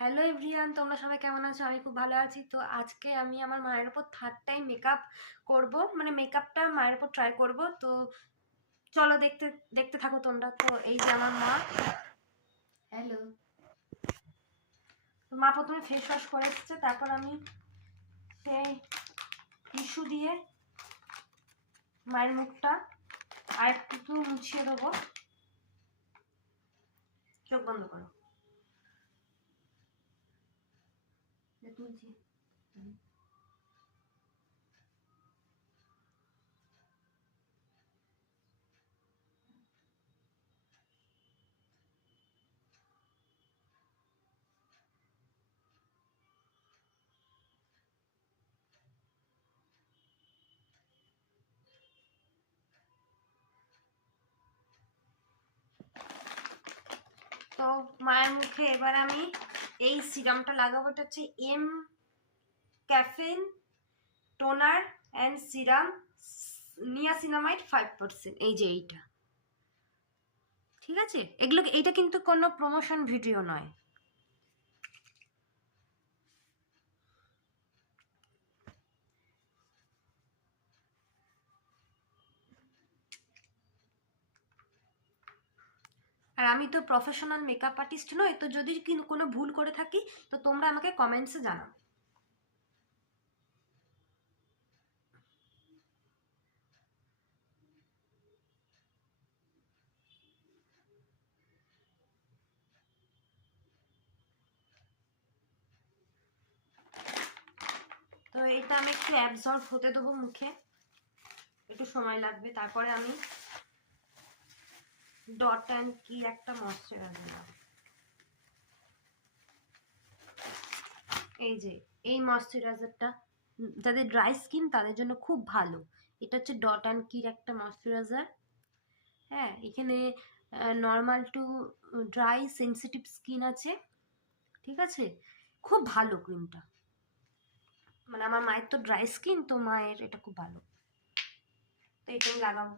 Hello everyone, তোমরা সবাই কেমন আছো? আমি খুব ভালো আছি। তো আজকে আমি আমার মায়ের উপর থার্ড টাইম মেকআপ করব, মানে মেকআপটা মায়ের উপর ট্রাই করব। তো চলো দেখতে দেখতে থাকো তোমরা। তো এই যে আমার মা। হ্যালো। তো মা প্রথমে ফেস ওয়াশ করে এসেছে, তারপর আমি সেই টিস্যু দিয়ে মায়ের মুখটা আর একটু মুছিয়ে দেবো। চোখ বন্ধ করো, তুলছি। তো মায়ের মুখে এবার আমি এই সিরামটা লাগাবো। এটা হচ্ছে M caffeine toner and serum niacinamide 5%। এই যে এইটা, ঠিক আছে? এইটা কিন্তু কোনো প্রমোশন ভিডিও নয়। আর আমি তো প্রফেশনাল মেকআপ আর্টিস্ট নই, তো যদি কোনো ভুল করে থাকি তো তোমরা আমাকে কমেন্টসে জানাও। তো এটা আমি একটু অ্যাবজর্ব হতে দেবো মুখে, একটু সময় লাগবে। তারপরে আমি ডট অ্যান্ড কি একটা ময়শ্চারাইজার, এই যে এই ময়শ্চারাইজারটা যাদের ড্রাই স্কিন তাদের জন্য খুব ভালো। এটা হচ্ছে ডট অ্যান্ড কির একটা ময়শ্চারাইজার। হ্যাঁ, এখানে normal to dry sensitive skin আছে, ঠিক আছে? খুব ভালো ক্রিমটা, মানে আমার মায়ের তো ড্রাই স্কিন, তো মায়ের এটা খুব ভালো। তো এটা আমি লাগাবো।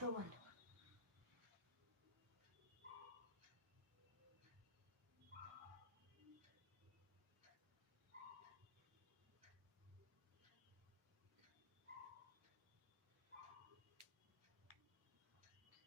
তো বল।